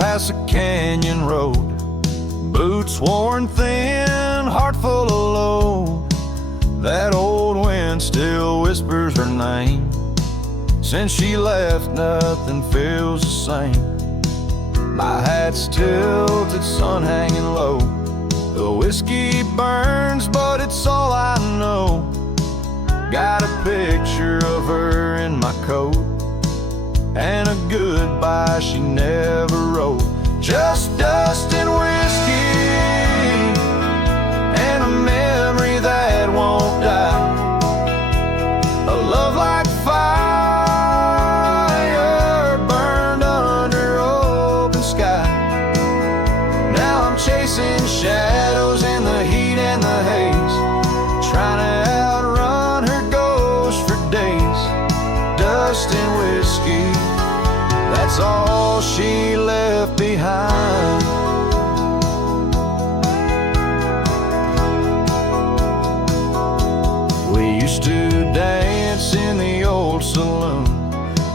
past a canyon road, boots worn thin, heart full of load. That old wind still whispers her name. Since she left, nothing feels the same. My hat's tilted, sun hanging low. The whiskey burns, but it's all I know. Got a picture of her in my coat, and a goodbye she never wrote. Just dust and whiskey, and a memory that won't die. A love like fire, burned under open sky. Now I'm chasing shadows in the heat and the haze, trying to outrun her ghost for days. Dust and whiskey, that's all she left behind. We used to dance in the old saloon.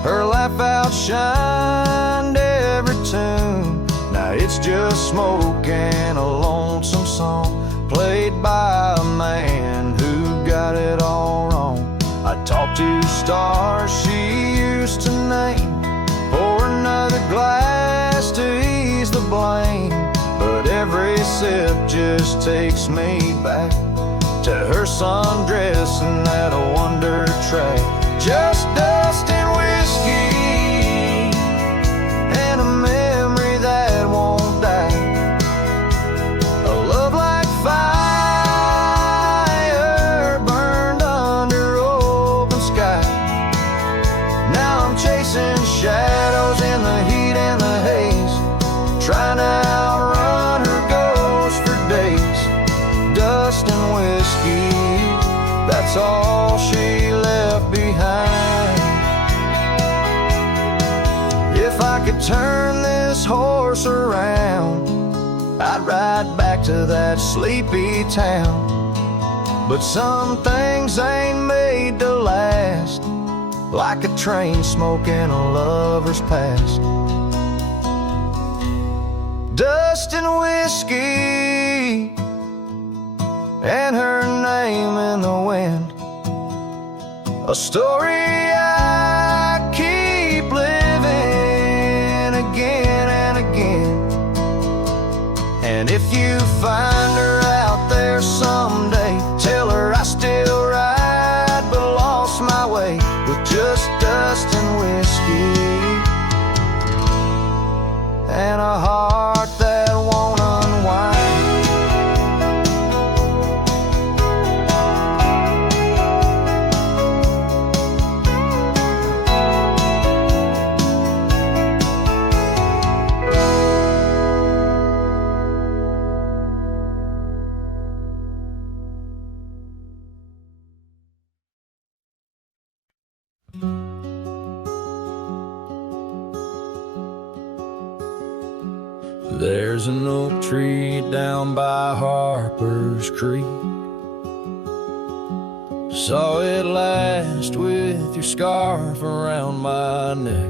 Her laugh outshined every tune. Now it's just smoke and a lonesome song, played by a man who got it all wrong. I talk to stars she used to name, pour another glass to ease the blame. But every sip just takes me back to her sundress and that wonder track. Just dust and whiskey, and a memory that won't die. A love like fire, burned under open sky. Now I'm chasing shadows in the heat and the haze, trying to outrun her ghost for days. Dust and whiskey, that's all she left behind. If I could turn this horse around, I'd ride back to that sleepy town. But some things ain't made to last, like a train smoke in a lover's past. Dust and whiskey, and her name in the wind. A story I keep living again and again. And if you find her out there someday, tell her I still ride but lost my way, with just dust and whiskey, and a heart that won't unwind. There's an oak tree down by Harper's Creek. Saw it last with your scarf around my neck.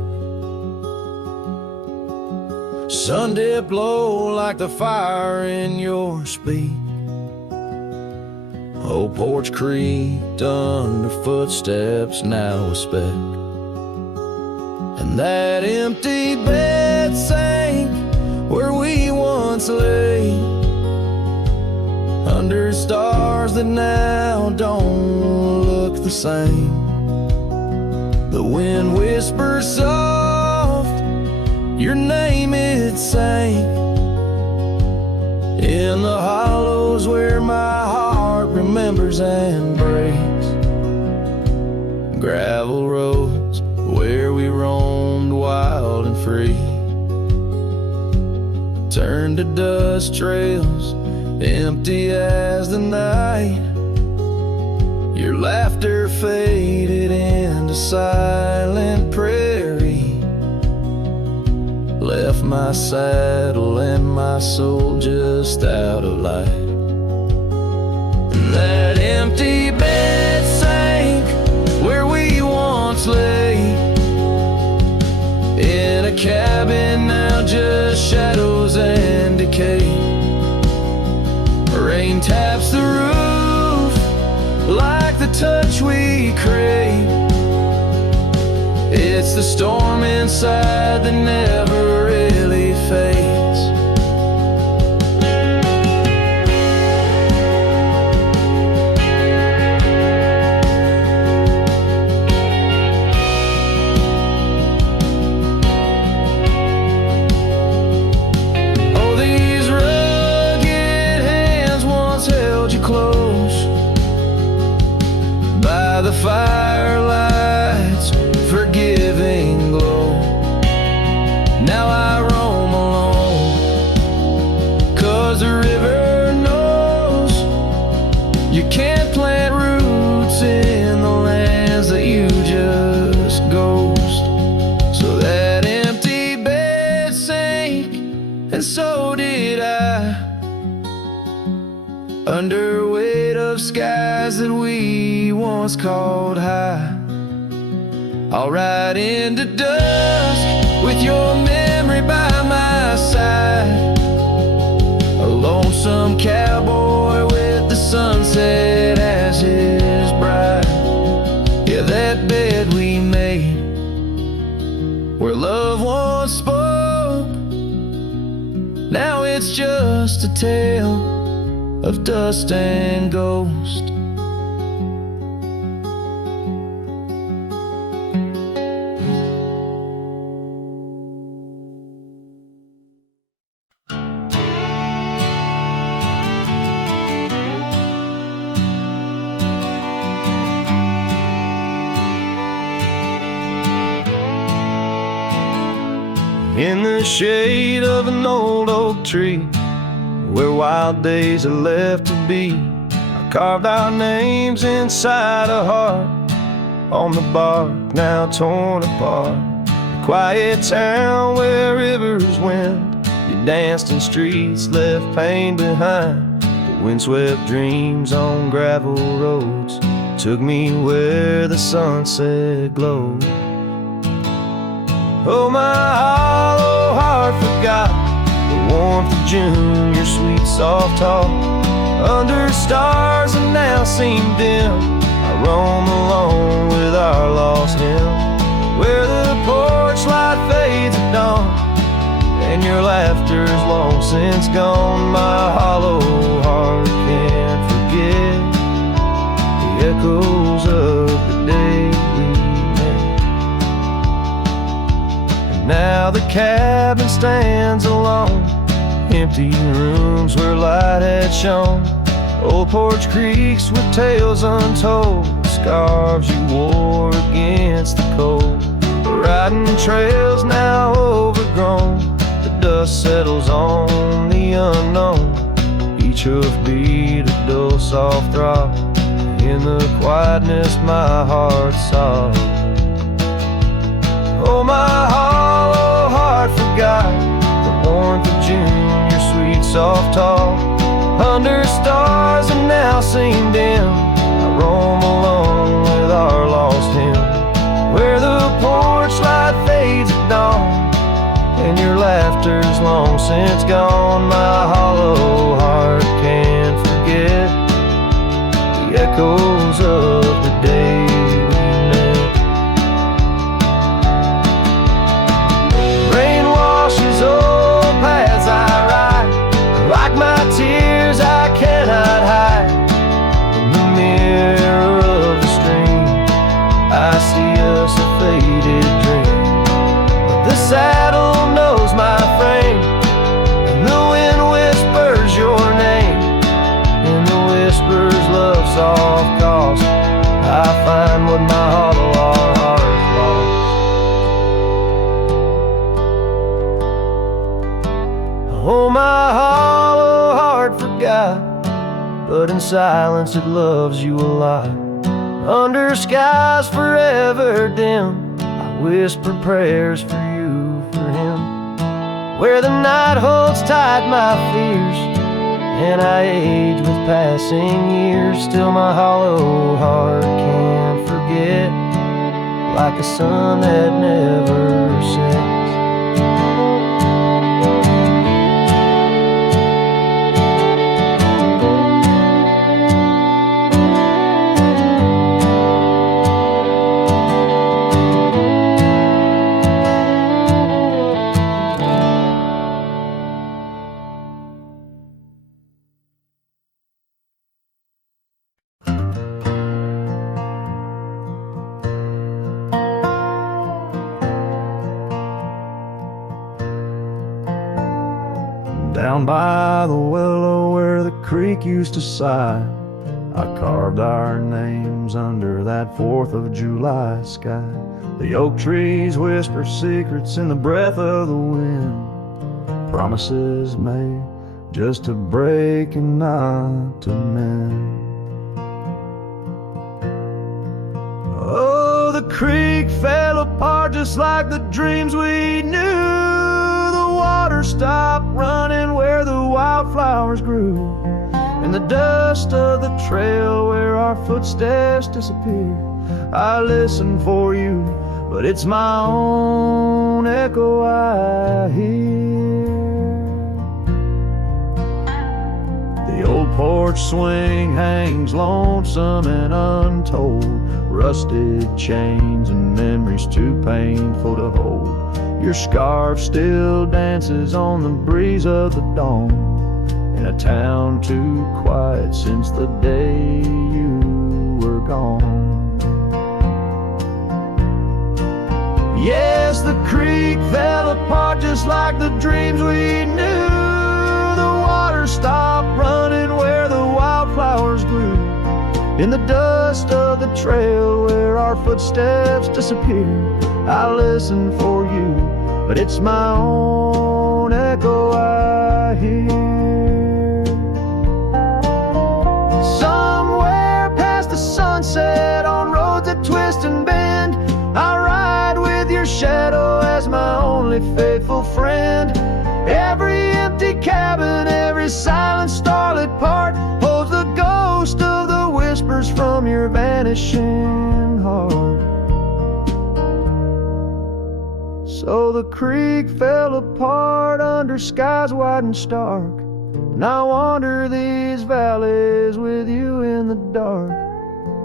Sun dipped low like the fire in your speak. Old porch creaked under footsteps, now a speck. And that empty bed sank where we once lay, under stars that now don't look the same. The wind whispers soft, your name it sank, in the hollows where my heart remembers and breaks. Gravel roads where we roamed wild and free turned to dust trails, empty as the night. Your laughter faded into silent prairie, left my saddle and my soul just out of light. That empty bed sank where we once lay, in a cabin now just shadows and decay. Rain taps the roof like the touch we crave. It's the storm inside that never really fades. Oh, these rugged hands once held you close by the firelight's forgiving glow. Now I roam alone, 'cause the river knows you can't plant roots in the lands that you just ghost. So that empty bed sank, and so did I, under weight of skies that we once called high. I'll ride into dusk with your memory by my side, a lonesome cowboy with the sunset as his bride. Yeah, that bed we made, where love once spoke, now it's just a tale of dust and ghost. In the shade of an old oak tree, where wild days are left to be, I carved our names inside a heart on the bark now torn apart. A quiet town where rivers went, you danced in streets, left pain behind. But windswept dreams on gravel roads took me where the sunset glowed. Oh, my hollow heart forgot the warmth of June, your sweet soft talk. Under stars that now seem dim, I roam alone with our lost hymn, where the porch light fades at dawn, and your laughter's long since gone. My hollow heart can't forget the echoes of the day we met. Now the cabin stands alone, empty rooms where light had shone, old porch creaks with tales untold, scarves you wore against the cold. The riding trails now overgrown, the dust settles on the unknown, each hoofbeat a dull soft throb. In the quietness my heart sobs. Oh, my hollow heart forgot the warmth of June, your sweet soft talk. Under stars that now seem dim, I roam alone with our lost hymn, where the porch light fades at dawn, and your laughter's long since gone. My hollow heart can't forget the echoes of the day we met. Rain washes old paths I ride, like my tears I cannot hide. In the mirror of the stream, I see us a faded dream, but the saddle knows my frame, and the wind whispers your name. In the whispers love soft calls, I find what my hollow heart lost. Oh, my hollow heart forgot, but in silence it loves you a lot. Under skies forever dim, I whisper prayers for you, for him, where the night holds tight my fears, and I age with passing years. Still my hollow heart can't forget, like a sun that never sets. Down by the willow where the creek used to sigh, I carved our names under that 4th of July sky. The oak trees whisper secrets in the breath of the wind, promises made just to break and not to mend. Oh, the creek fell apart just like the dreams we knew. The water stopped running where the wildflowers grew. In the dust of the trail where our footsteps disappear, I listen for you, but it's my own echo I hear. The old porch swing hangs lonesome and untold, rusted chains and memories too painful to hold. Your scarf still dances on the breeze of the dawn, in a town too quiet since the day you were gone. Yes, the creek fell apart just like the dreams we knew. The water stopped running where the wildflowers grew. In the dust of the trail where our footsteps disappear, I listen for you, but it's my own echo I hear. Somewhere past the sunset on roads that twist and bend, I ride with your shadow as my only faithful friend. Every empty cabin, every silent starlit part holds the ghost of the whispers from your vanishing heart. So the creek fell apart under skies wide and stark, and I wander these valleys with you in the dark.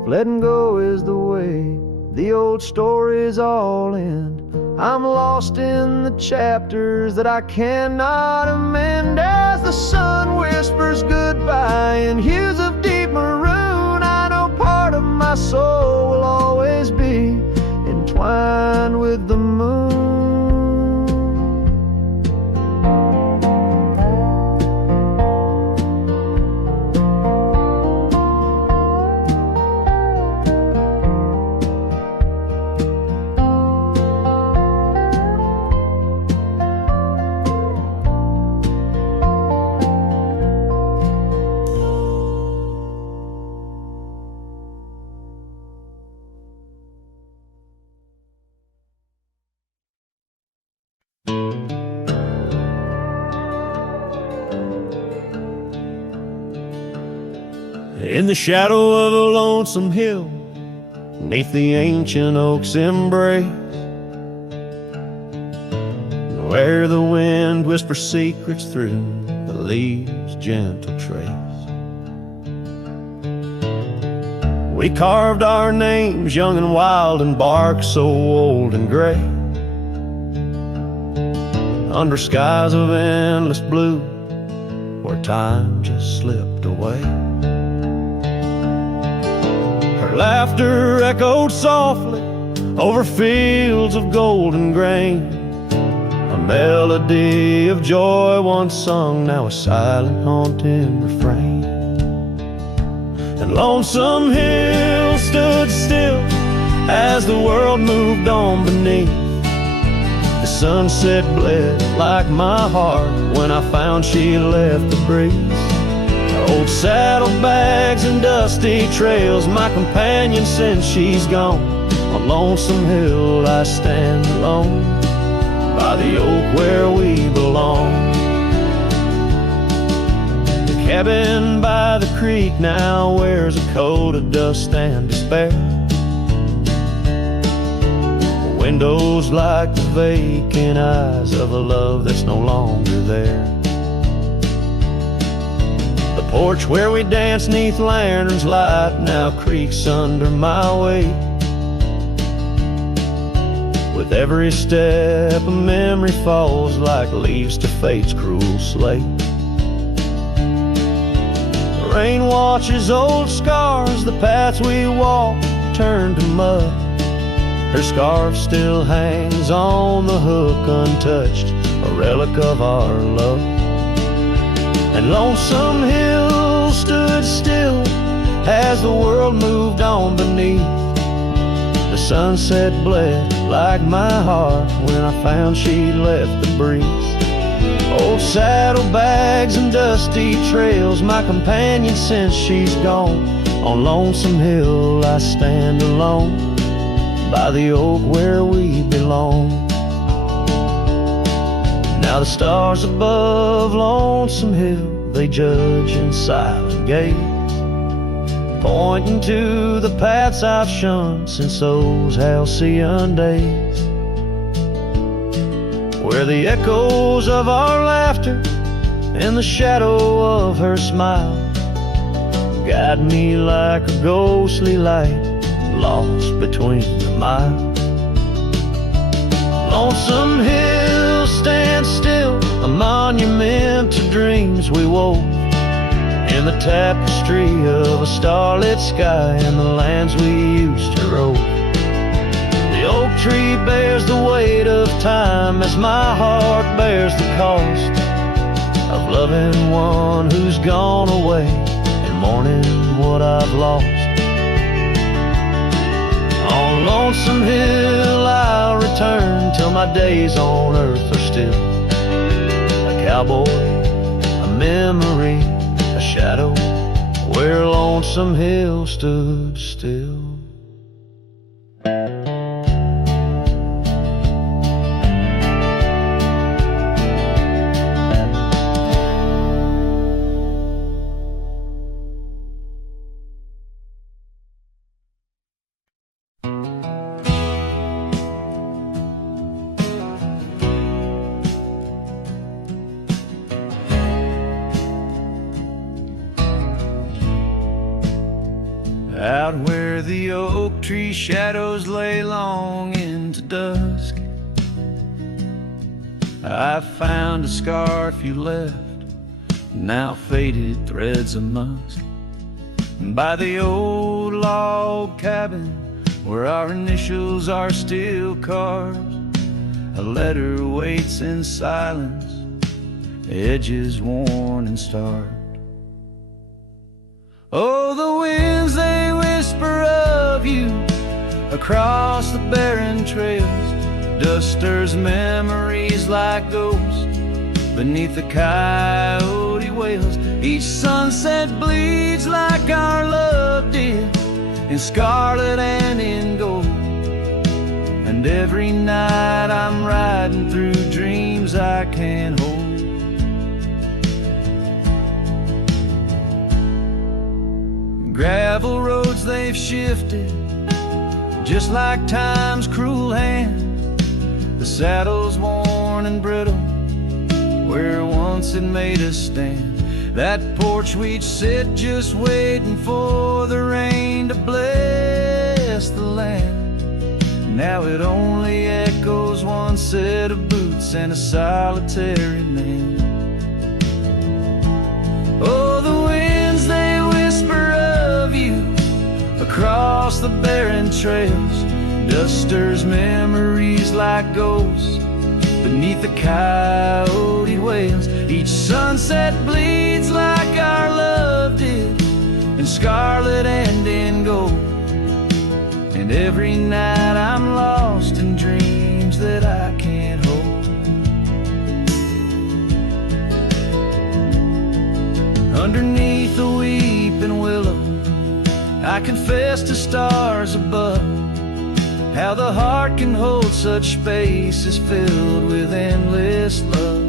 Letting go is the way the old stories all end. I'm lost in the chapters that I cannot amend. As the sun whispers goodbye in hues of deep maroon, I know part of my soul will always be entwined with the moon. In the shadow of a lonesome hill, neath the ancient oak's embrace, where the wind whispers secrets through the leaves' gentle trace, we carved our names young and wild in bark so old and gray, under skies of endless blue where time just slipped away. Her laughter echoed softly over fields of golden grain, a melody of joy once sung, now a silent haunting refrain. And Lonesome Hill stood still as the world moved on beneath. The sunset bled like my heart when I found she left the breeze. Old saddlebags and dusty trails, my companion since she's gone. On Lonesome Hill I stand alone, by the oak where we belong. The cabin by the creek now wears a coat of dust and despair. The windows like the vacant eyes of a love that's no longer there. The porch where we danced neath lanterns light now creaks under my weight. With every step a memory falls like leaves to fate's cruel slate. The rain washes old scars, the paths we walked turned to mud. Her scarf still hangs on the hook untouched, a relic of our love. and Lonesome Hill stood still as the world moved on beneath. The sunset bled like my heart when I found she'd left the breeze. Old saddlebags and dusty trails, my companion since she's gone. On Lonesome Hill I stand alone by the oak where we belong. Now the stars above Lonesome Hill, they judge in silent gaze, pointing to the paths I've shunned since those halcyon days, where the echoes of our laughter and the shadow of her smile guide me like a ghostly light lost between the miles. Lonesome Hill stands still, a monument to dreams we wove, in the tapestry of a starlit sky and the lands we used to rove. The oak tree bears the weight of time as my heart bears the cost of loving one who's gone away and mourning what I've lost. On Lonesome Hill I'll return till my days on earth are still a cowboy, a memory, a shadow where Lonesome Hill stood still. Out where the oak tree shadows lay long into dusk, I found a scarf you left, now faded threads of musk, by the old log cabin where our initials are still carved. A letter waits in silence, edges worn and starved. Oh, the winds, they whisper of you across the barren trails. Dust stirs memories like ghosts beneath the coyote wails. Each sunset bleeds like our love did, in scarlet and in gold. And every night I'm riding through dreams I can't hold. Gravel roads, they've shifted just like time's cruel hand. The saddle's worn and brittle where once it made us stand. That porch we'd sit just waiting for the rain to bless the land. Now it only echoes one set of boots and a solitary man. Oh, the winds, they whisper of you across the barren trails. Dust stirs memories like ghosts beneath the coyote wails. Each sunset bleeds like our love did, in scarlet and in gold. And every night I'm lost in dreams that I can't hold. Underneath the weeping willow, I confess to stars above, how the heart can hold such spaces filled with endless love.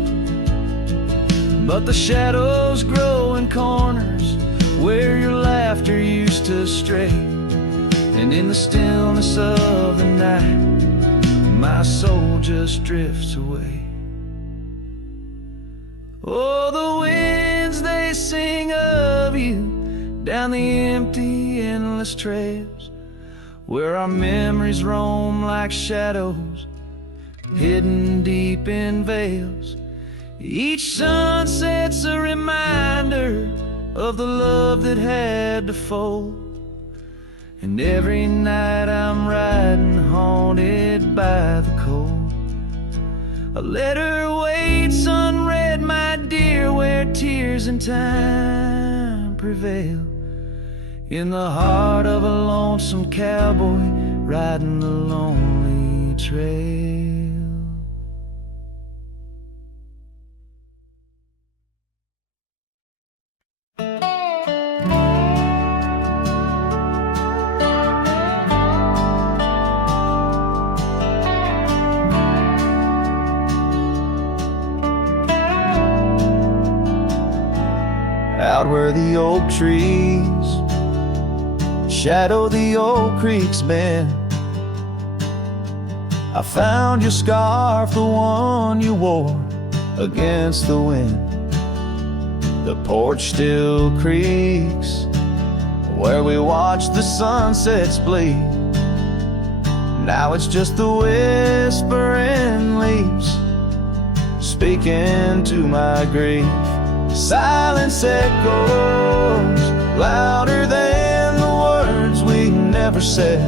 But the shadows grow in corners where your laughter used to stray, and in the stillness of the night my soul just drifts away. Oh, the winds, they sing of you down the empty, endless trails, where our memories roam like shadows hidden deep in veils. Each sunset's a reminder of the love that had to fold. And every night I'm riding haunted by the cold. A letter waits unread, my dear, where tears years and time prevail in the heart of a lonesome cowboy riding the lonely trail. Out where the oak trees shadow the old creek's bend, I found your scarf, the one you wore against the wind. The porch still creaks where we watched the sunsets bleed. Now it's just the whispering leaves speaking to my grief. Silence echoes louder than the words we never said.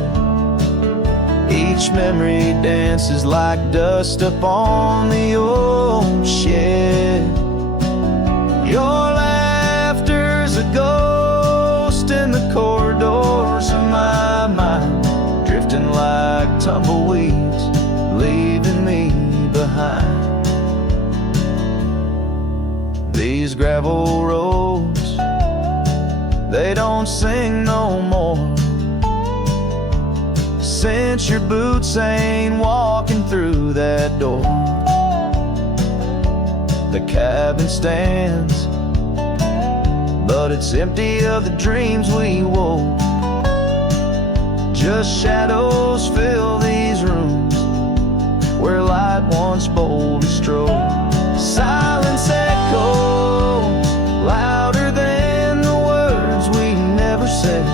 Each memory dances like dust upon the old shed. Your laughter's a ghost in the corridors of my mind, drifting like tumbleweeds, leaving me behind. These gravel roads, they don't sing no more, since your boots ain't walking through that door. The cabin stands, but it's empty of the dreams we wore. Just shadows fill these rooms where light once boldly strode. Silence echoes louder than the words we never said.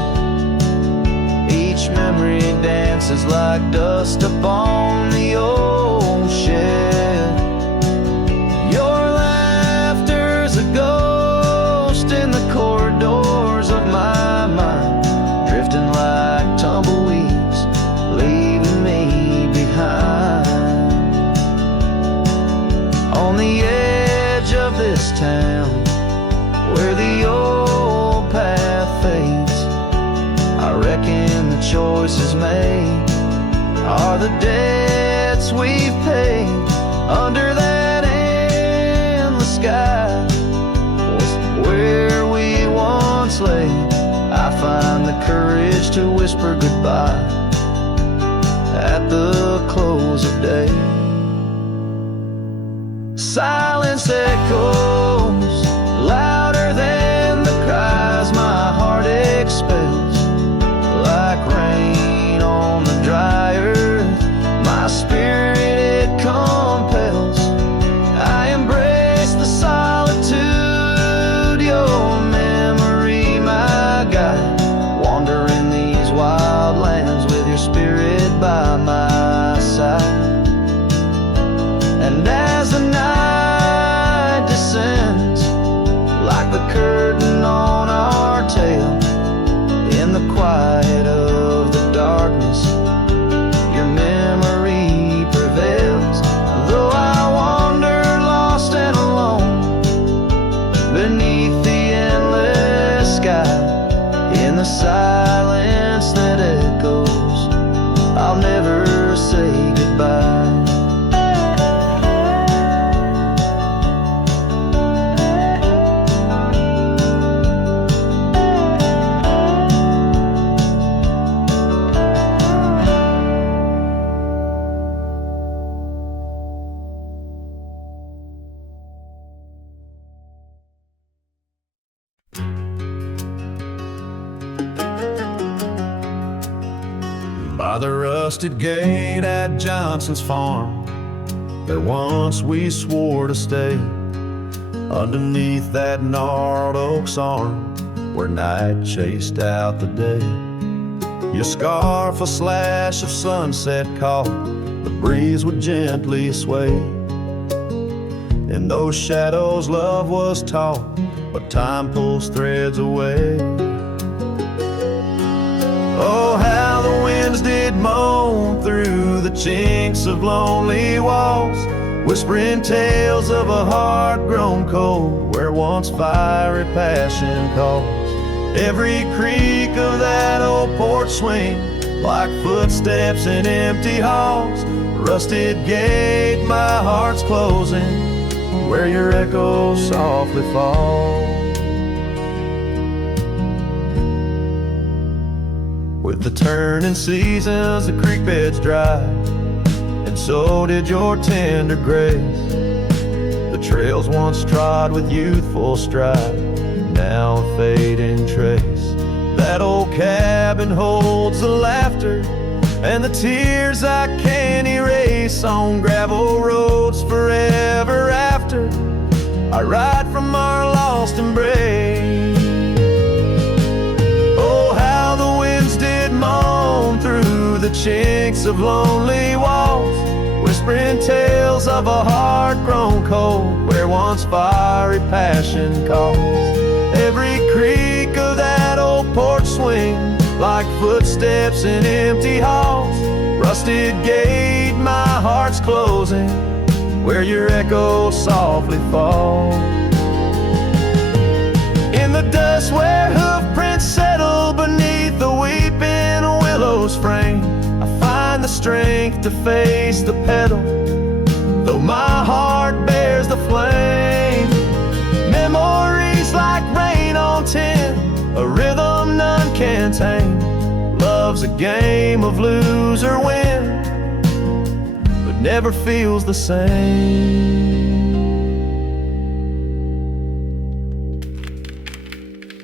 Each memory dances like dust upon the old shed. Your laughter's a ghost in the corridors of my mind, drifting like tumbleweeds, leaving me behind. On the edge of this town, where the old path fades, I reckon the choices made are the debts we've paid. Under that endless sky was where we once lay. I find the courage to whisper goodbye at the close of day. Silence echoes louder than the cries my heart expels. Like rain on the dry earth, my spirit it compels. I embrace the solitude, your memory my guide. Wandering these wild lands with your spirit by my side. And as the night descends, like the curtain on our tale, in the quiet of the darkness, your memory prevails. Though I wander lost and alone beneath the endless sky, in the silence that echoes, I'll never say goodbye. By the rusted gate at Johnson's farm, there once we swore to stay. Underneath that gnarled oak's arm, where night chased out the day. Your scarf a slash of sunset caught, the breeze would gently sway. In those shadows love was taught, but time pulls threads away. Oh, how the winds did moan through the chinks of lonely walls. whispering tales of a heart grown cold, where once fiery passion calls. Every creak of that old porch swing, like footsteps in empty halls. Rusted gate, my heart's closing, where your echo softly falls. With the turning seasons, the creek beds dry, and so did your tender grace. The trails once trod with youthful stride, now a fading trace. That old cabin holds the laughter and the tears I can't erase. On gravel roads forever after I ride from our lost embrace. Oh, how the winds did moan through the chinks of lonely walls, whispering tales of a heart grown cold, where once fiery passion calls. Every creak of that old porch swing, like footsteps in empty halls. Rusted gate, my heart's closing, where your echo softly falls. In the dust where hoofprints settle beneath the weeping willow's frame, I find the strength to face the pedal, though my heart bears the flame. Memories like rain on tin, a rhythm none can tame. Love's a game of lose or win, but never feels the same.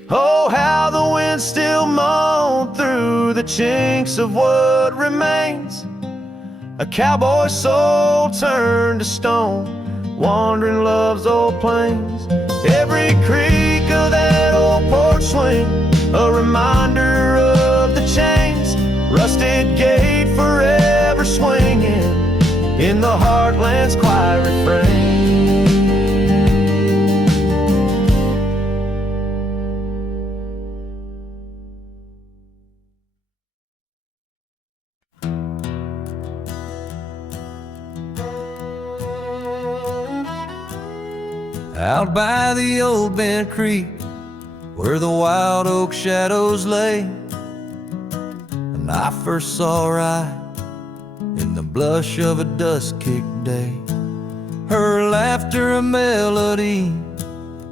Oh, how the wind still moan through the chinks of what remains. A cowboy soul turned to stone, wandering love's old plains. Every creak of that old porch swing, a reminder of the chains. Rusted gate forever swinging in the heartland's quiet refrain. Out by the old bent creek, where the wild oak shadows lay, and I first saw Rye in the blush of a dust-kicked day. Her laughter a melody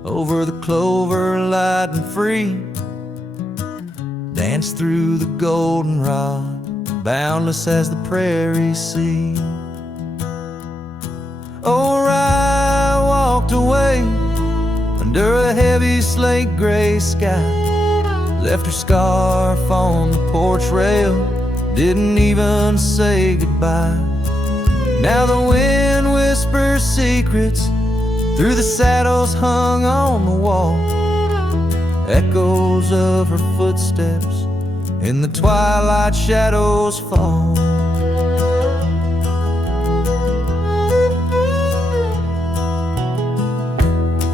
over the clover, light and free, danced through the goldenrod, boundless as the prairie sea. Oh, Rye walked away under a heavy slate gray sky, left her scarf on the porch rail, didn't even say goodbye. Now the wind whispers secrets through the saddles hung on the wall, echoes of her footsteps in the twilight shadows fall.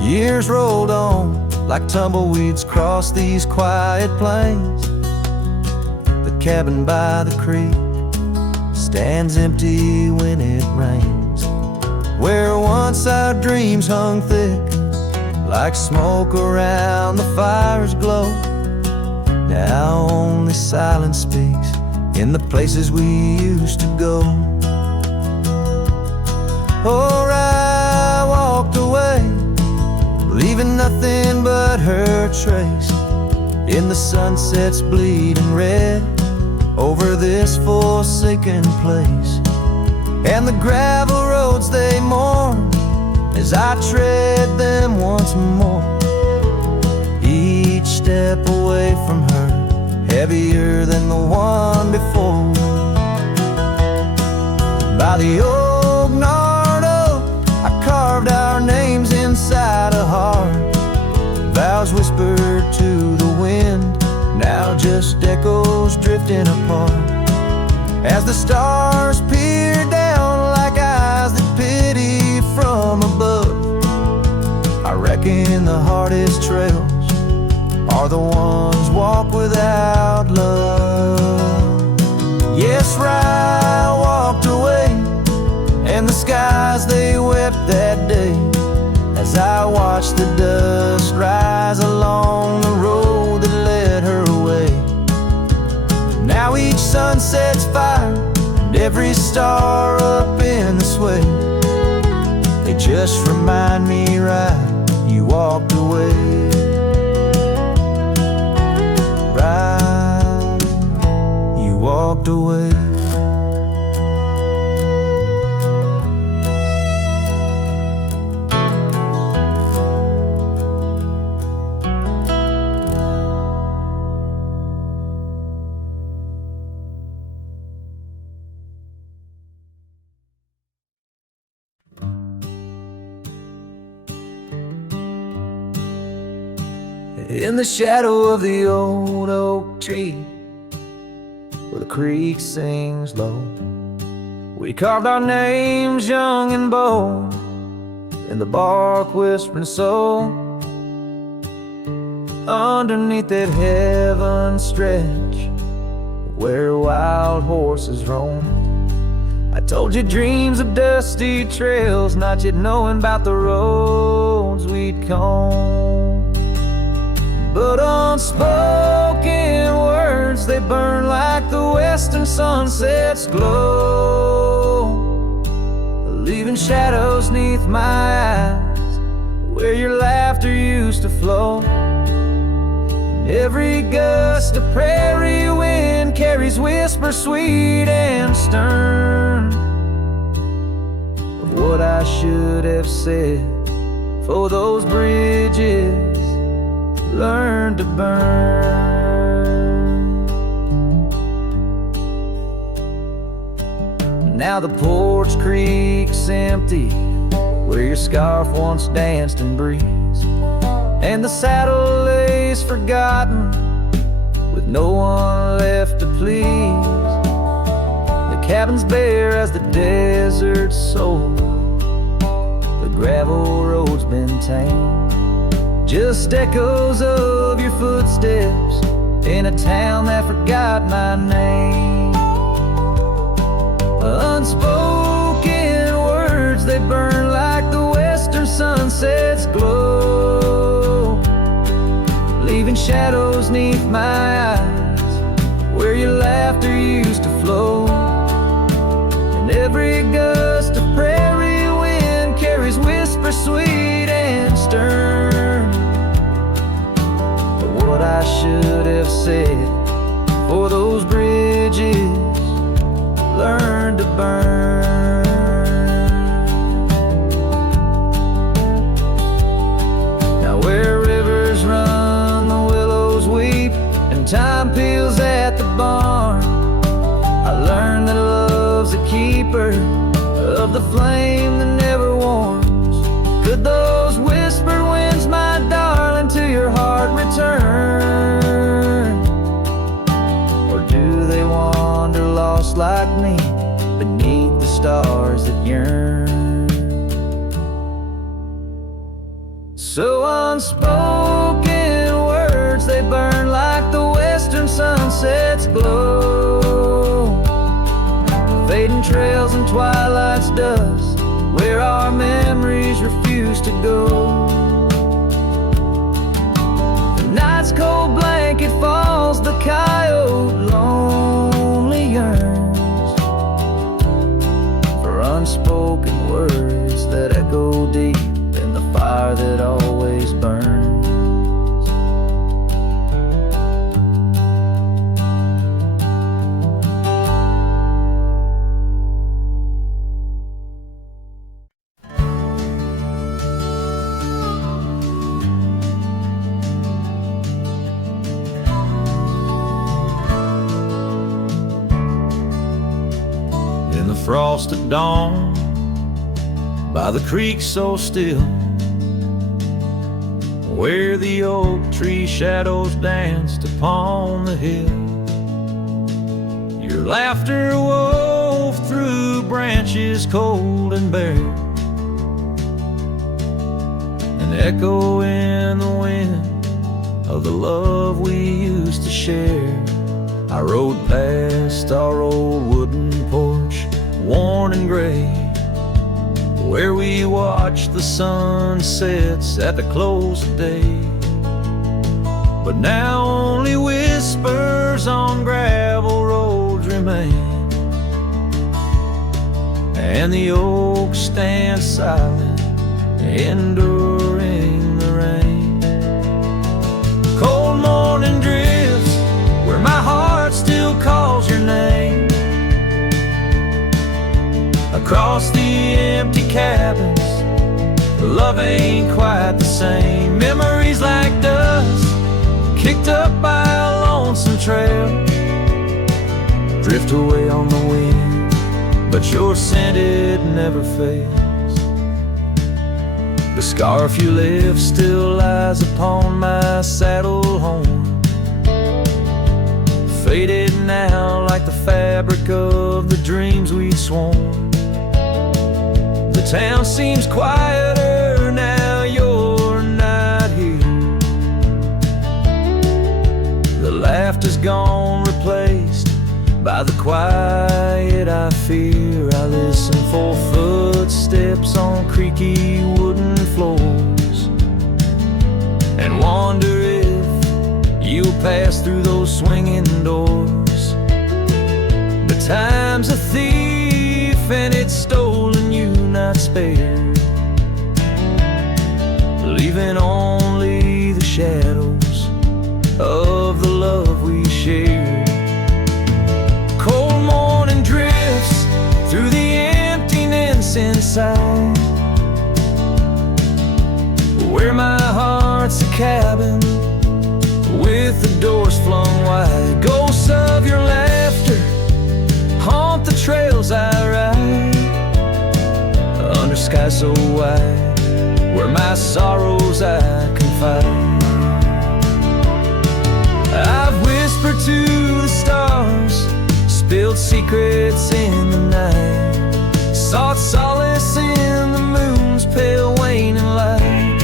Years rolled on like tumbleweeds across these quiet plains. The cabin by the creek stands empty when it rains, where once our dreams hung thick like smoke around the fire's glow. Now only silence speaks in the places we used to go. Oh, I walked away, leaving nothing but her trace in the sunset's bleeding red over this forsaken place. And the gravel roads they mourn as I tread them once more, each step away from her heavier than the one before. By the old gnarled oak, I carved our names inside a heart, vows whispered to the wind, now just echoes drifting apart. As the stars peer down like eyes that pity from above, I reckon the hardest trails are the ones walked without love. Yes, Rye walked away, and the skies they wear that day as I watched the dust rise along the road that led her away. Now each sunset's fire and every star up in the sway, they just remind me right, you walked away. Right, you walked away. In the shadow of the old oak tree, where the creek sings low, we carved our names young and bold in the bark whispering soul. Underneath that heaven stretch where wild horses roam, I told you dreams of dusty trails, not yet knowing about the roads we'd comb. But unspoken words, they burn like the western sunset's glow, leaving shadows neath my eyes where your laughter used to flow. And every gust of prairie wind carries whispers sweet and stern of what I should have said, for those bridges learn to burn. Now the porch creek's empty where your scarf once danced in breeze, and the saddle lays forgotten with no one left to please. The cabin's bare as the desert's soul, the gravel road's been tamed, just echoes of your footsteps in a town that forgot my name. Unspoken words, they burn like the western sunset's glow, leaving shadows neath my eyes where your laughter used to flow. And every gust of prairie wind carries whispers sweet and stern, what I should have said, for those bridges learn to burn. Now where rivers run, the willows weep, and time peels at the barn, I learned that love's a keeper of the flame that never warms. Could those whisper winds, my darling, to your heart return, or do they wander lost like me beneath the stars that yearn? So unspoken words, they burn like the western sunset's glow, fading trails and twilight's dust where our memories refuse to go. Night's cold blanket falls, the coyote lonely yearns for unspoken words that echo deep in the fire that always burns. Frost at dawn, by the creek so still, where the oak tree shadows danced upon the hill, your laughter wove through branches cold and bare, an echo in the wind of the love we used to share. I rode past our old wooden porch, worn and gray, where we watch the sunsets at the close of day. But now only whispers on gravel roads remain, and the oak stands silent, enduring the rain. Cold morning drifts where my heart still calls your name. Across the empty cabins, love ain't quite the same. Memories like dust kicked up by a lonesome trail drift away on the wind, but your scent, it never fails. The scarf you left still lies upon my saddle horn, faded now like the fabric of the dreams we'd sworn. The town seems quieter now you're not here. The laughter's gone, replaced by the quiet I fear. I listen for footsteps on creaky wooden floors, and wonder if you'll pass through those swinging doors. But time's a thief and it's stolen you not spared, leaving only the shadows of the love we shared. Cold morning drifts through the emptiness inside, where my heart's a cabin with the doors flung wide. Ghosts of your laughter haunt the trails I ride, under sky so wide, where my sorrows I confide. I've whispered to the stars, spilled secrets in the night, sought solace in the moon's pale waning light.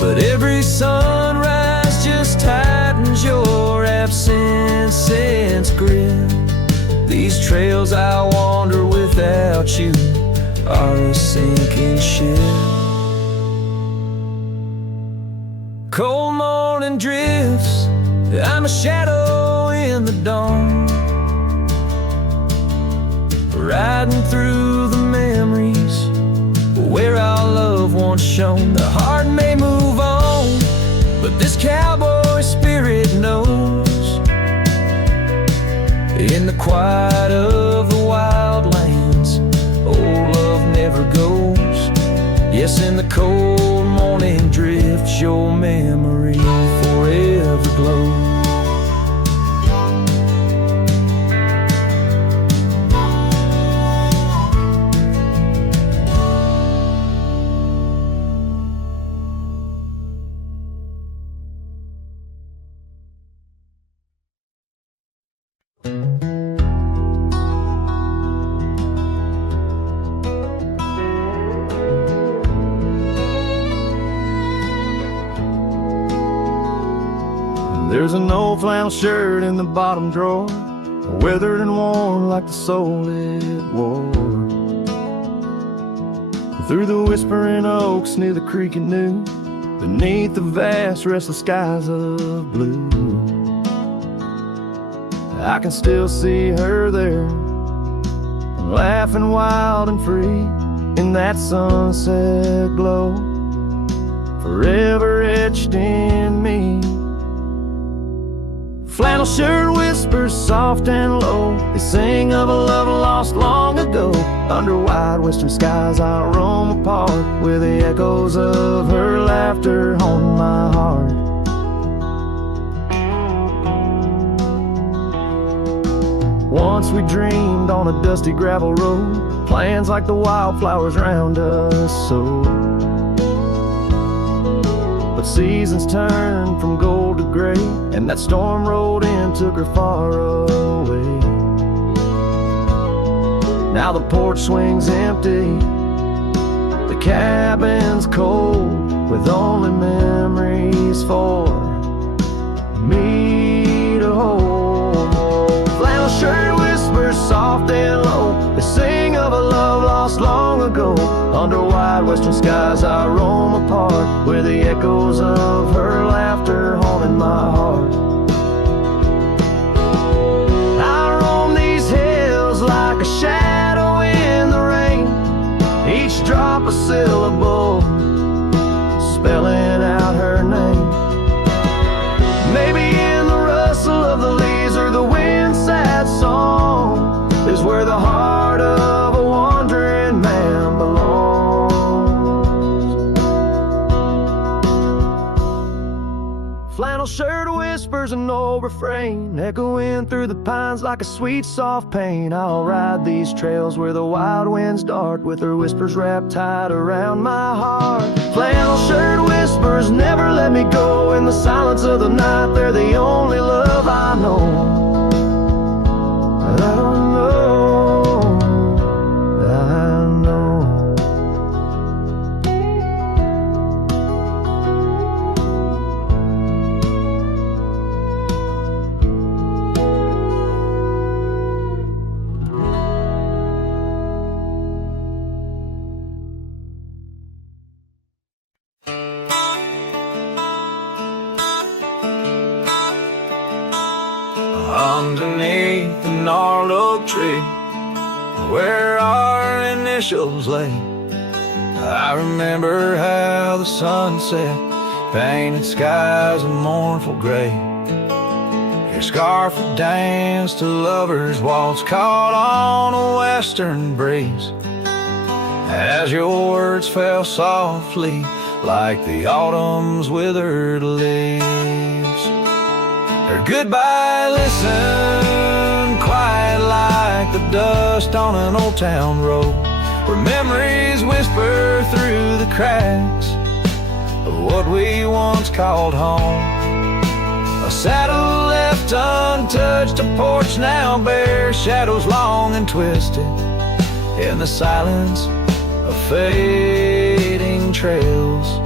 But every sunrise just tightens your absence's grip. These trails I wander without you are a sinking ship. Cold morning drifts, I'm a shadow in the dawn, riding through the memories where our love once shone. The heart may move on, but this cowboy spirit knows. In the quiet of the wild lands, old love never goes. Yes, in the cold morning drifts, your memory forever glows. There's an old flannel shirt in the bottom drawer, weathered and worn like the soul it wore. Through the whispering oaks near the creek it knew, beneath the vast restless skies of blue, I can still see her there, laughing wild and free in that sunset glow, forever etched in me. Flannel shirt whispers soft and low, they sing of a love lost long ago. Under wide western skies I roam apart, with the echoes of her laughter haunt my heart. Once we dreamed on a dusty gravel road, plans like the wildflowers round us so. But seasons turned from gold to gray, and that storm rolled in, took her far away. Now the porch swings empty, the cabin's cold, with only memories for me to hold. Flannel shirt whispers soft and low, they sing of a love lost long Under wide western skies I roam apart, where the echoes of her laughter haunted my heart. I roam these hills like a shadow in the rain, each drop a syllable, spelling out her name. Maybe in the rustle of the leaves or the wind's sad song is where the heart of a wandering man belongs. Flannel shirt whispers an old refrain, echoing through the pines like a sweet soft pain. I'll ride these trails where the wild winds dart, with her whispers wrapped tight around my heart. Flannel shirt whispers never let me go, in the silence of the night they're the only love I know. I don't know, I know. Underneath the gnarled oak tree, where our initials lay, I remember how the sunset painted skies a mournful gray. Your scarf would dance to lovers' waltz caught on a western breeze, as your words fell softly like the autumn's withered leaves. Her goodbye listened, quiet like the dust on an old town road, where memories whisper through the cracks of what we once called home. A saddle left untouched, a porch now bare, shadows long and twisted in the silence of fading trails.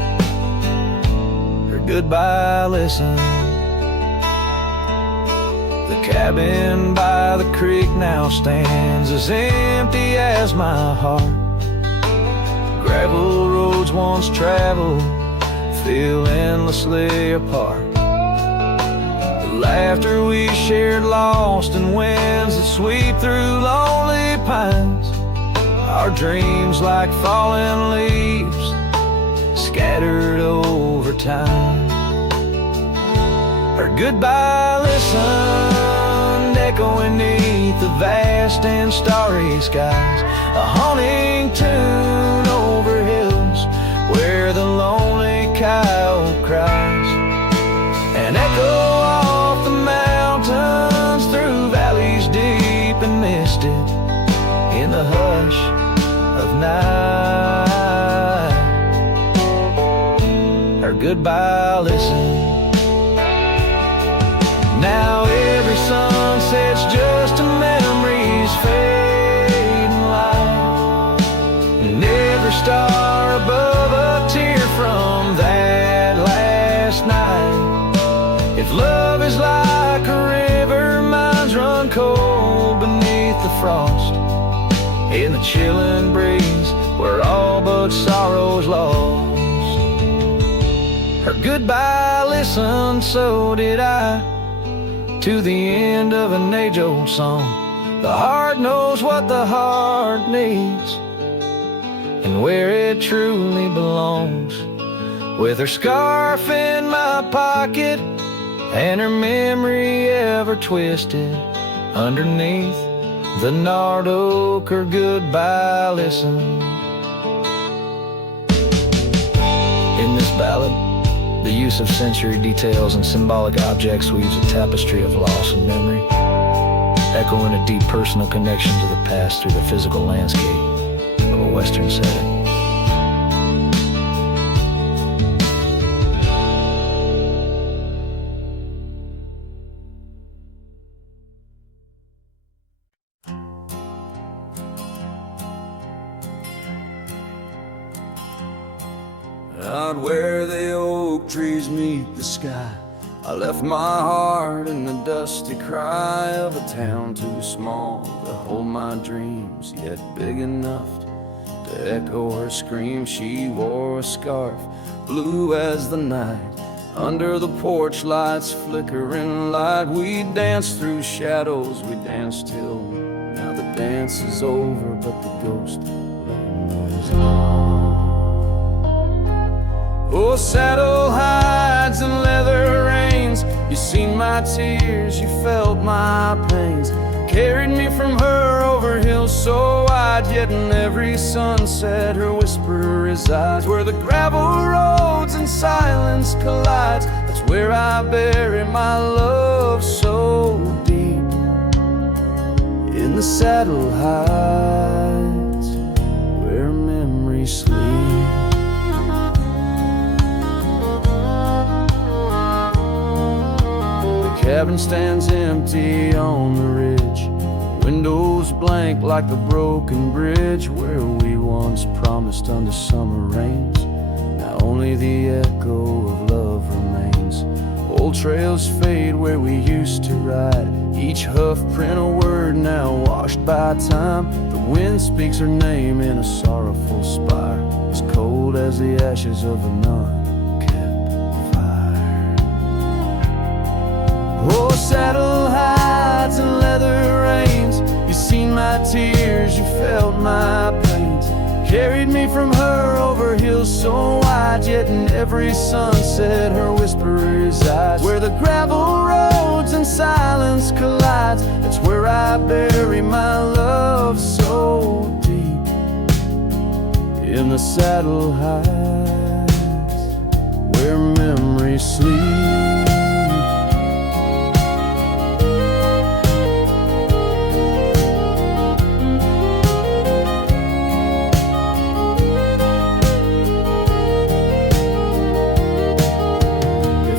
Her goodbye listened. The cabin by the creek now stands as empty as my heart. Gravel roads once traveled feel endlessly apart. The laughter we shared lost in winds that sweep through lonely pines. Our dreams like fallen leaves scattered over time. Her goodbye listened, echoing beneath the vast and starry skies, a haunting tune over hills where the lonely coyote cries, an echo off the mountains through valleys deep and misted in the hush of night. Her goodbye listen. Now every sunset's just a memory's fading light, and every star above a tear from that last night. If love is like a river, mine's run cold beneath the frost, in the chilling breeze where all but sorrow's lost. Her goodbye listened, so did I, to the end of an age-old song. The heart knows what the heart needs and where it truly belongs. With her scarf in my pocket and her memory ever twisted underneath the gnarled oak, her goodbye listen. In this ballad, the use of sensory details and symbolic objects weaves a tapestry of loss and memory, echoing a deep personal connection to the past through the physical landscape of a Western setting. Out where the oak trees meet the sky, I left my heart in the dusty cry of a town too small to hold my dreams, yet big enough to To echo her scream, she wore a scarf, blue as the night. Under the porch lights, flickering light, we danced through shadows, we danced till now the dance is over, but the ghost lingers on. Oh, saddle hides and leather reins, you seen my tears, you felt my pains. Carried me from her over hills so wide, yet in every sunset her whisper resides. Where the gravel roads and silence collides, that's where I bury my love so deep. In the saddle hides, where memories sleep. The cabin stands empty on the ridge, windows blank like the broken bridge where we once promised under summer rains. Now only the echo of love remains. Old trails fade where we used to ride, each hoof print a word now washed by time. The wind speaks her name in a sorrowful spire, as cold as the ashes of a non-kept fire. Oh, saddle hides and leather reins, you seen my tears, you felt my pains. Carried me from her over hills so wide, yet in every sunset her whisper resides. Where the gravel roads and silence collides, that's where I bury my love so deep. In the saddle hides, where memories sleep.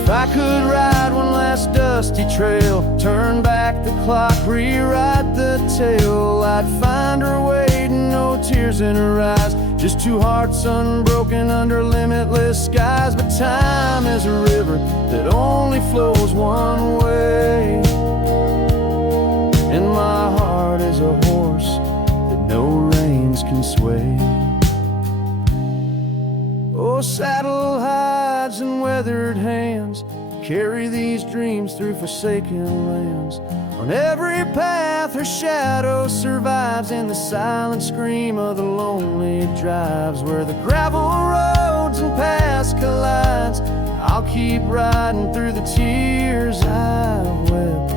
I could ride one last dusty trail, turn back the clock, rewrite the tale, I'd find her waiting, no tears in her eyes, just two hearts unbroken under limitless skies. But time is a river that only flows one way, and my heart is a horse that no reins can sway. Oh, saddle hides and weathered hands, carry these dreams through forsaken lands. On every path her shadow survives, in the silent scream of the lonely drives. Where the gravel roads and paths collides, I'll keep riding through the tears I've wept.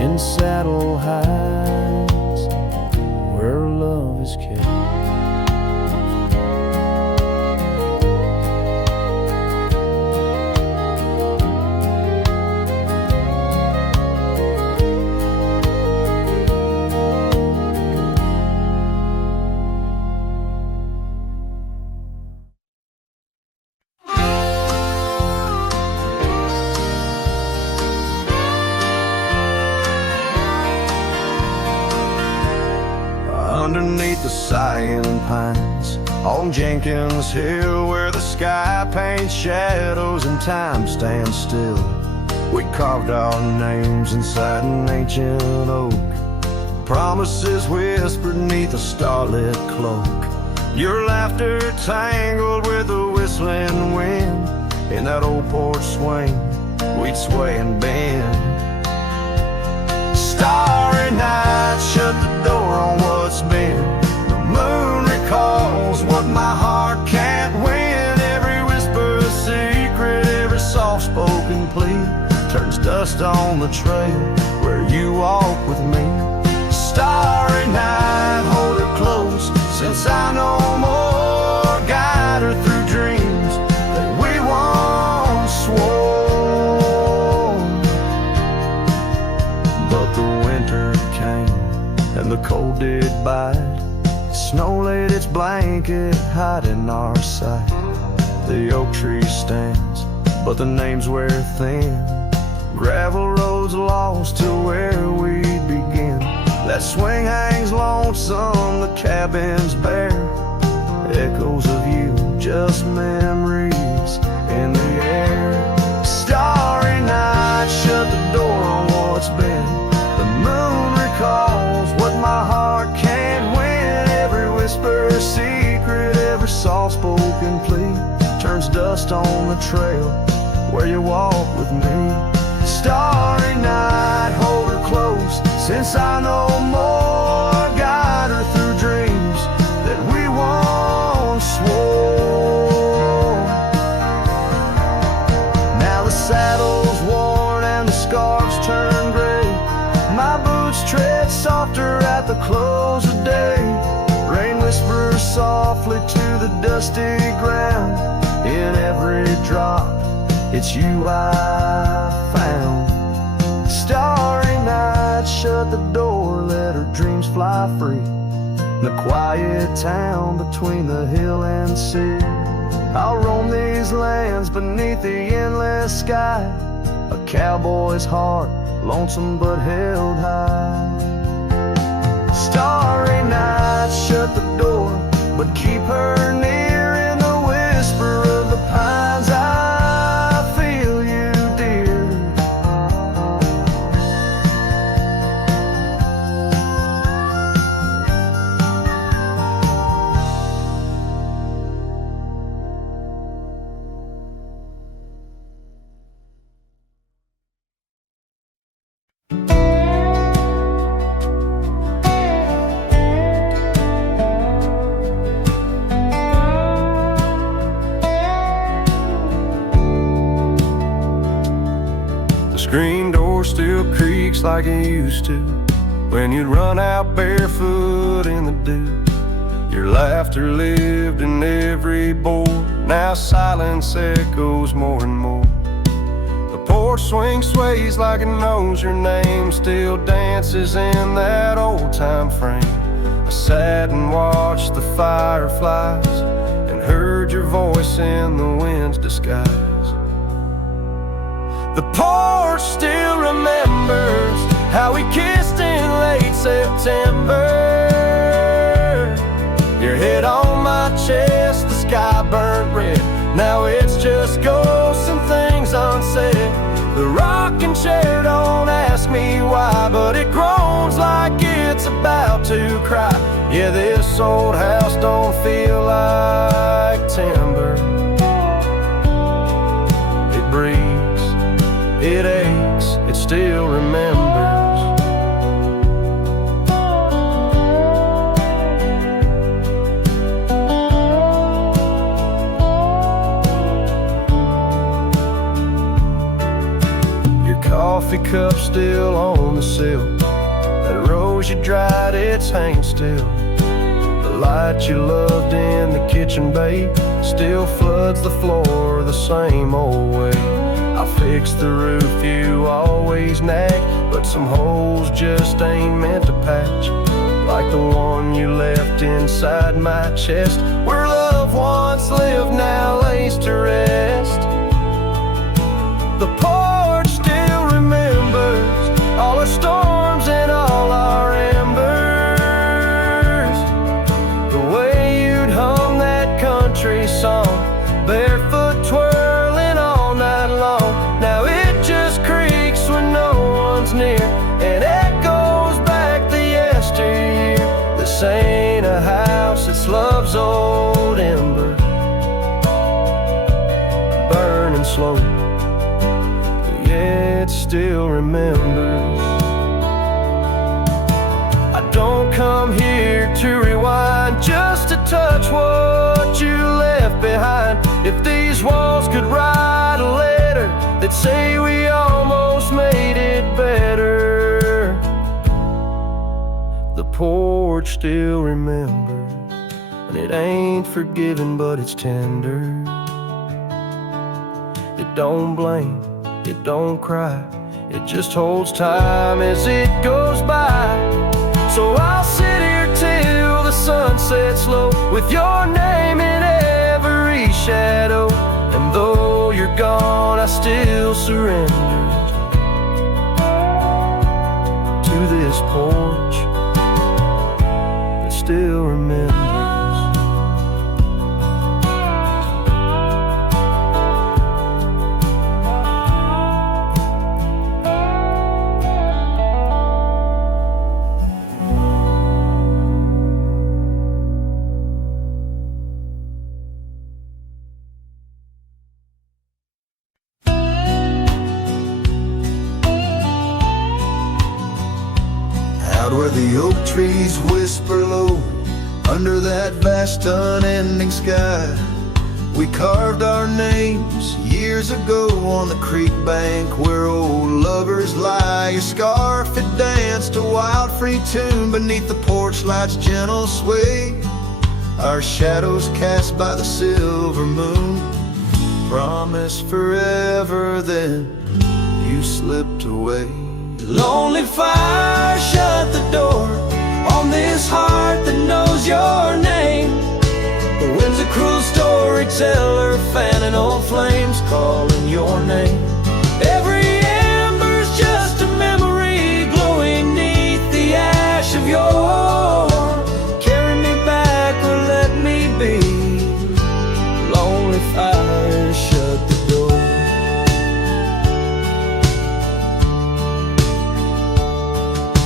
In saddle hides, where love is kept. Underneath the sighing pines on Jenkins Hill, where the sky paints shadows and time stands still, we carved our names inside an ancient oak, promises whispered neath a starlit cloak. Your laughter tangled with the whistling wind, in that old porch swing we'd sway and bend. Starry night shut the door on what's been. The moon recalls what my heart can't win. Every whisper a secret, every soft-spoken plea turns dust on the trail where you walk with me. Starry night, hold her close, since I no more, guide her through dreams that we once swore. But the winter came and the cold did bite. Snow laid its blanket, hiding our sight. The oak tree stands, but the names wear thin. Gravel roads lost to where we'd begin. That swing hangs lonesome, the cabin's bare. Echoes of you, just memories in the air. Starry night, shut the door on what's been. The moon recalls what my heart can't win. Every whisper soft-spoken plea turns dust on the trail where you walk with me. Starry night, hold her close, since I know more. Guide her through dreams that we once swore. Now the saddle's worn and the scarves turn gray. My boots tread softer at the close of day. Rain whispers softly to the dusty ground. In every drop, it's you I found. Starry night, shut the door, let her dreams fly free. The quiet town between the hill and sea. I'll roam these lands beneath the endless sky. A cowboy's heart, lonesome but held high. Starry night, shut the door, but keep her near. In the whisper of the pines, I feel you, dear. Screen door still creaks like it used to when you'd run out barefoot in the dew. Your laughter lived in every board. Now silence echoes more and more. The porch swing sways like it knows your name. Still dances in that old-time frame. I sat and watched the fireflies and heard your voice in the wind's disguise. The porch still remembers how we kissed in late September. Your head on my chest, the sky burnt red. Now it's just ghosts and things unsaid. The rocking chair don't ask me why, but it groans like it's about to cry. Yeah, this old house don't feel like timber. It breathes, it aches, it still remembers. Your coffee cup still on the sill. That rose you dried, it's hanging still. The light you loved in the kitchen bay still floods the floor the same old way. I fixed the roof you always nagged, but some holes just ain't meant to patch. Like the one you left inside my chest, where love once lived now lays to rest. The porch still remembers all our storms and all our embers. The way you'd hum that country song, barefoot twirling all night long. Now it just creaks when no one's near, and echoes back the yesteryear. This ain't a house, it's love's old ember, burning slow. Yeah, it still remembers. I don't come here to rewind, just to touch what you left behind. If these walls could write a letter, they'd say we almost made it better. The porch still remembers, and it ain't forgiving, but it's tender. It don't blame, it don't cry, it just holds time as it goes by. So I'll sit here till the sun sets low, with your name in every shadow. And though you're gone, I still surrender to this porch that still remembers. the oak trees whisper low under that vast unending sky. We carved our names years ago on the creek bank where old lovers lie. Your scarf, it danced a wild free tune beneath the porch light's gentle sway. Our shadows cast by the silver moon promised forever, then you slipped away. Lonely fire, shut the door on this heart that knows your name. The wind's a cruel storyteller, fanning old flames, calling your name. Every ember's just a memory glowing neath the ash of yore. Carry me back or let me be. Lonely fire, shut the door.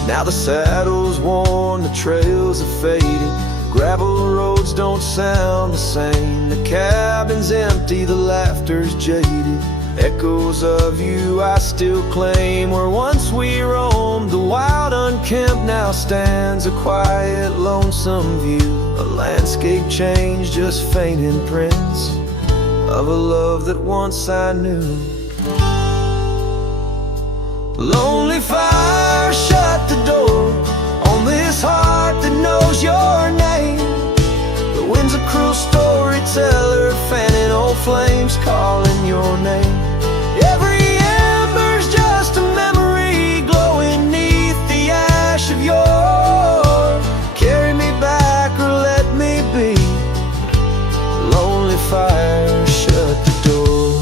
Now the saddle's worn, the trails are faded, gravel roads don't sound the same. The cabin's empty, the laughter's jaded. Echoes of you I still claim. Where once we roamed, the wild unkempt now stands a quiet, lonesome view. A landscape change, just faint imprints of a love that once I knew. Lonely fire, shut the door on this heart that knows your name. The wind's a cruel storyteller, fanning old flames, calling your name. Every ember's just a memory glowing neath the ash of yore. Carry me back or let me be. Lonely fire, shut the door.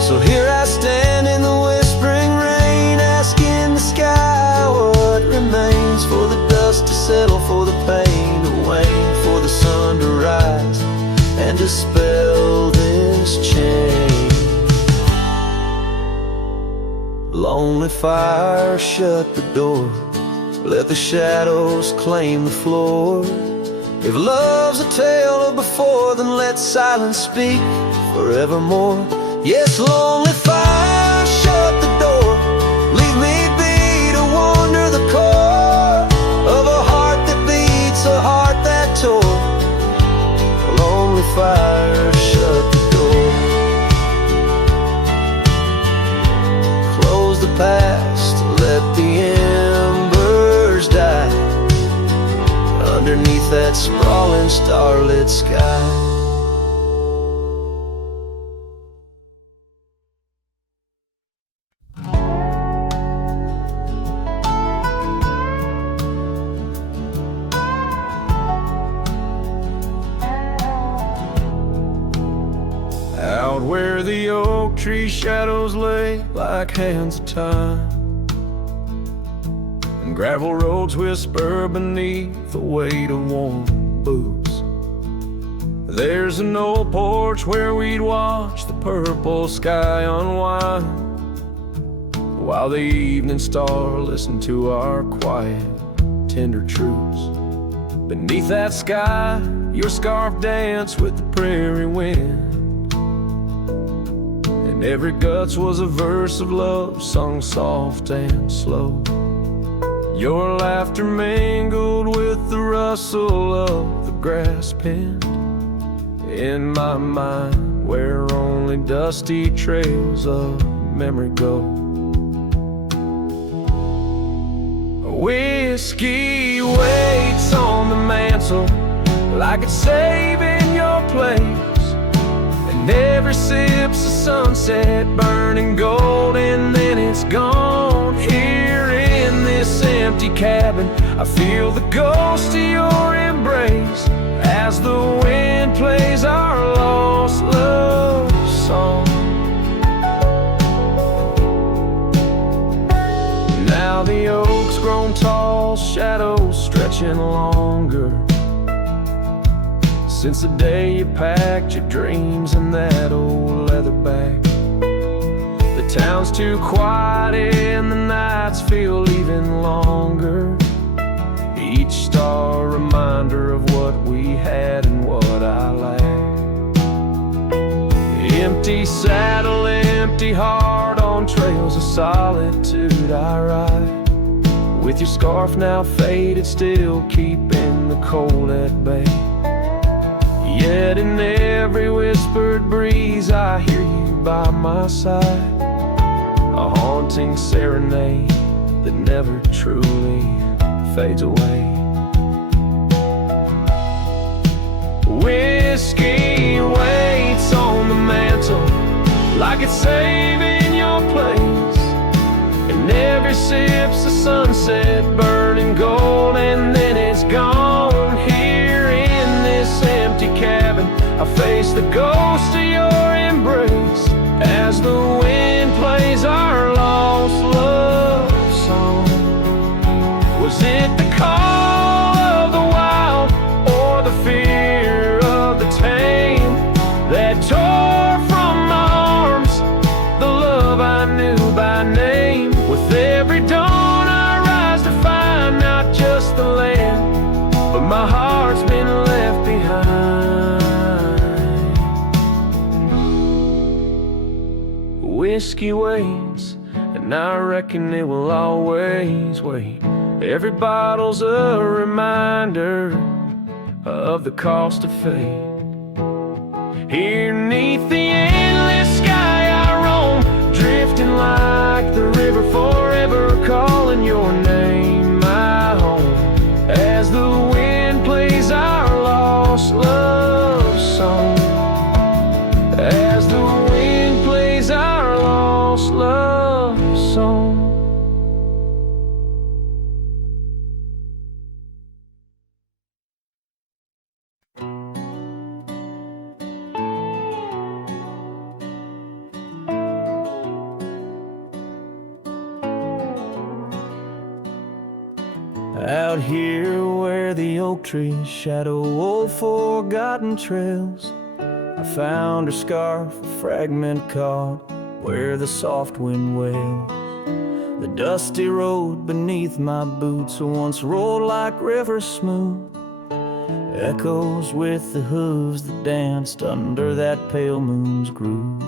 So here I stand in the whispering rain, asking the sky what remains. For the dust to settle, for the pain to wane, for the sun to rise and dispel this chain. Lonely fire, shut the door. Let the shadows claim the floor. If love's a tale of before, then let silence speak forevermore. Yes, lonely fire, shut the door. Leave me be to wander the core of a heart that beats, a heart that tore. Lonely fire, shut the door. Close the past, let the embers die underneath that sprawling starlit sky. Out where the oak tree shadows lay like hands of time, and gravel roads whisper beneath the weight of warm boots. There's an old porch where we'd watch the purple sky unwind, while the evening star listened to our quiet, tender truths. Beneath that sky, your scarf danced with the prairie wind, and every guts was a verse of love sung soft and slow. Your laughter mingled with the rustle of the grass pinned in my mind, where only dusty trails of memory go. Whiskey waits on the mantle like it's saving your place, and every sip's a sunset burning gold, and then it's gone. Here in this empty cabin, I feel the ghost of your embrace as the wind plays our lost love song. Now the oak's grown tall, shadows stretching longer, since the day you packed your dreams in that old leather bag. The town's too quiet and the nights feel even longer, each star a reminder of what we had and what I lacked. Empty saddle, empty heart on trails of solitude, would I ride, with your scarf now faded, still keeping the cold at bay. Yet in every whispered breeze I hear you by my side, a haunting serenade that never truly fades away. Whiskey waits on the mantle like it's saving your place, and every sip's a sunset burning gold, and then it's gone. Here in this empty cabin I face the ghost of your embrace as the wind plays our lost love song. Was it the call of the wild or the fear of the tame that tore from my arms the love I knew by name? With every dawn I rise to find not just the land, but my heart's been left behind. Whiskey waits, and I reckon it will always wait. Every bottle's a reminder of the cost of fate. Here 'neath the endless sky I roam, drifting like the river forever, calling your name my home, as the wind plays our lost love song, as the wind plays our lost love song. Out here where the oak trees shadow old forgotten trails, I found her scarf, a fragment caught where the soft wind wails. The dusty road beneath my boots once rolled like rivers smooth, echoes with the hooves that danced under that pale moon's groove.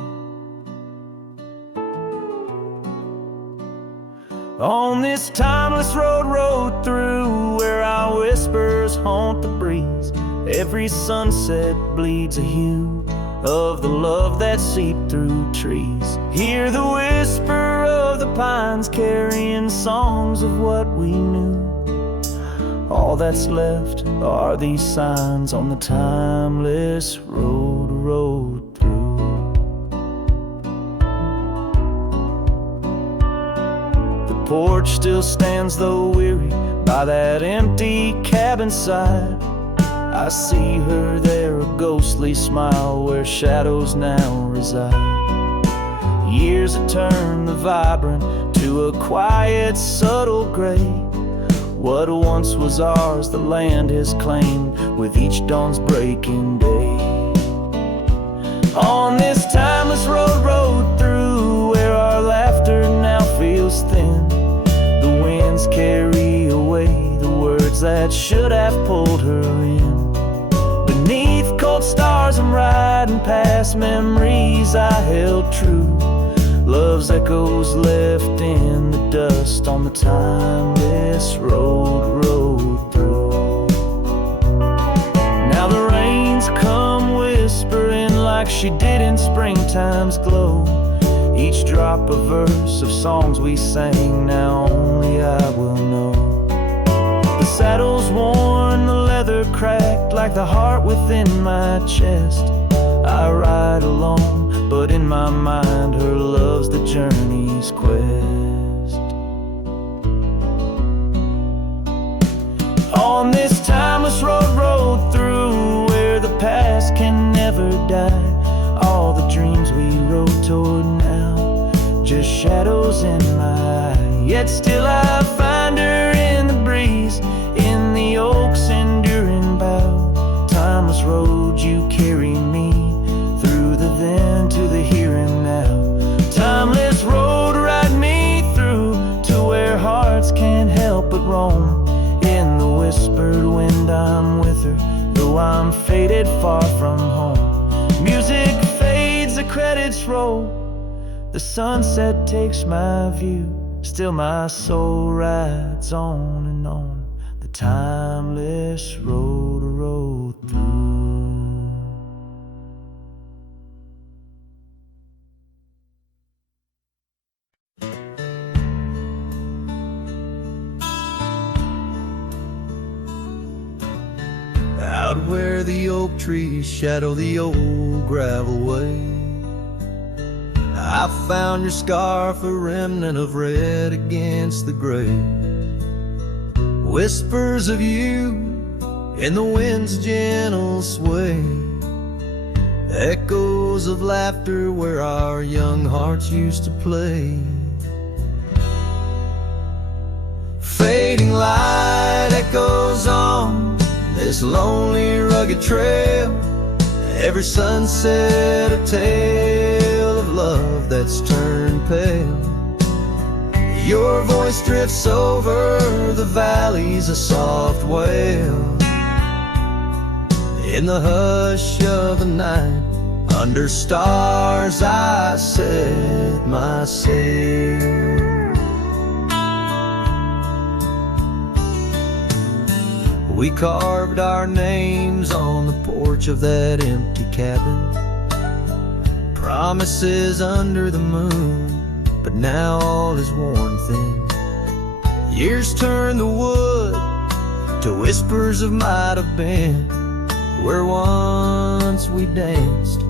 On this timeless road rode through, where our whispers haunt the breeze, every sunset bleeds a hue of the love that seeped through trees. Hear the whisper of the pines carrying songs of what we knew. All that's left are these signs on the timeless road rode through. Porch still stands though weary by that empty cabin side. I see her there, a ghostly smile where shadows now reside. Years have turned the vibrant to a quiet, subtle gray. What once was ours the land has claimed with each dawn's breaking day. On this timeless road rode through, where our laughter now feels thin, winds carry away the words that should have pulled her in. Beneath cold stars I'm riding past memories I held true, love's echoes left in the dust on the timeless road rode through. Now the rains come whispering like she did in springtime's glow, each drop a verse of songs we sang, now only I will know. The saddle's worn, the leather cracked like the heart within my chest. I ride alone, but in my mind her love's the journey's quest. On this timeless road rode through, where the past can never die, all the dreams we rode toward now, just shadows in my eye. Yet still I find her in the breeze, in the oak's enduring bough. Timeless road, you carry me through the then to the here and now. Timeless road, ride me through to where hearts can't help but roam. In the whispered wind I'm with her, though I'm faded far from home. Music fades, the credits roll, the sunset takes my view, Still my soul rides on and on, the timeless road I rode through. Out where the oak trees shadow the old gravel way, I found your scarf, a remnant of red against the gray. Whispers of you in the wind's gentle sway, echoes of laughter where our young hearts used to play. Fading light echoes on this lonely rugged trail, every sunset a tale of love that's turned pale. Your voice drifts over the valleys, a soft wail. In the hush of the night, under stars I set my sail. We carved our names on the porch of that empty cabin, promises under the moon, but now all is worn thin. Years turn the wood to whispers of might have been, where once we danced,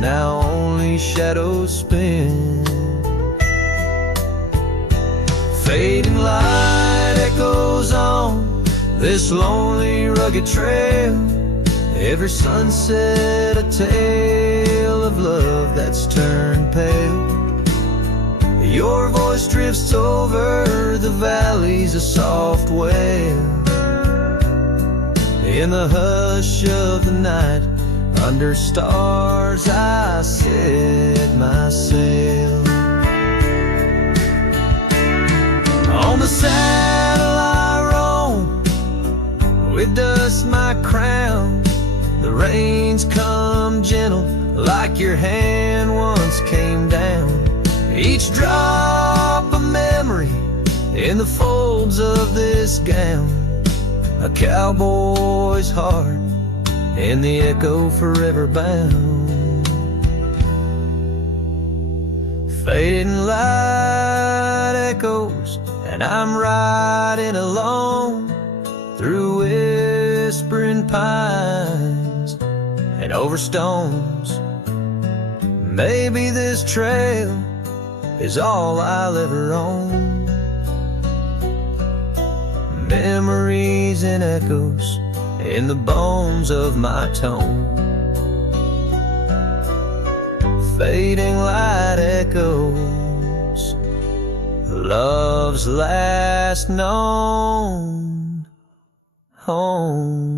now only shadows spin. Fading light echoes on this lonely rugged trail, every sunset a tale of love that's turned pale. Your voice drifts over the valleys, a soft wail. In the hush of the night, under stars I set my sail. On the saddle I roam, with dust my crown. The rains come gentle like your hand once came down. Each drop a memory in the folds of this gown, a cowboy's heart in the echo forever bound. Fading light echoes and I'm riding alone through whispering pines and over stones. Maybe this trail is all I'll ever own. Memories and echoes in the bones of my tone. Fading light echoes, love's last known home.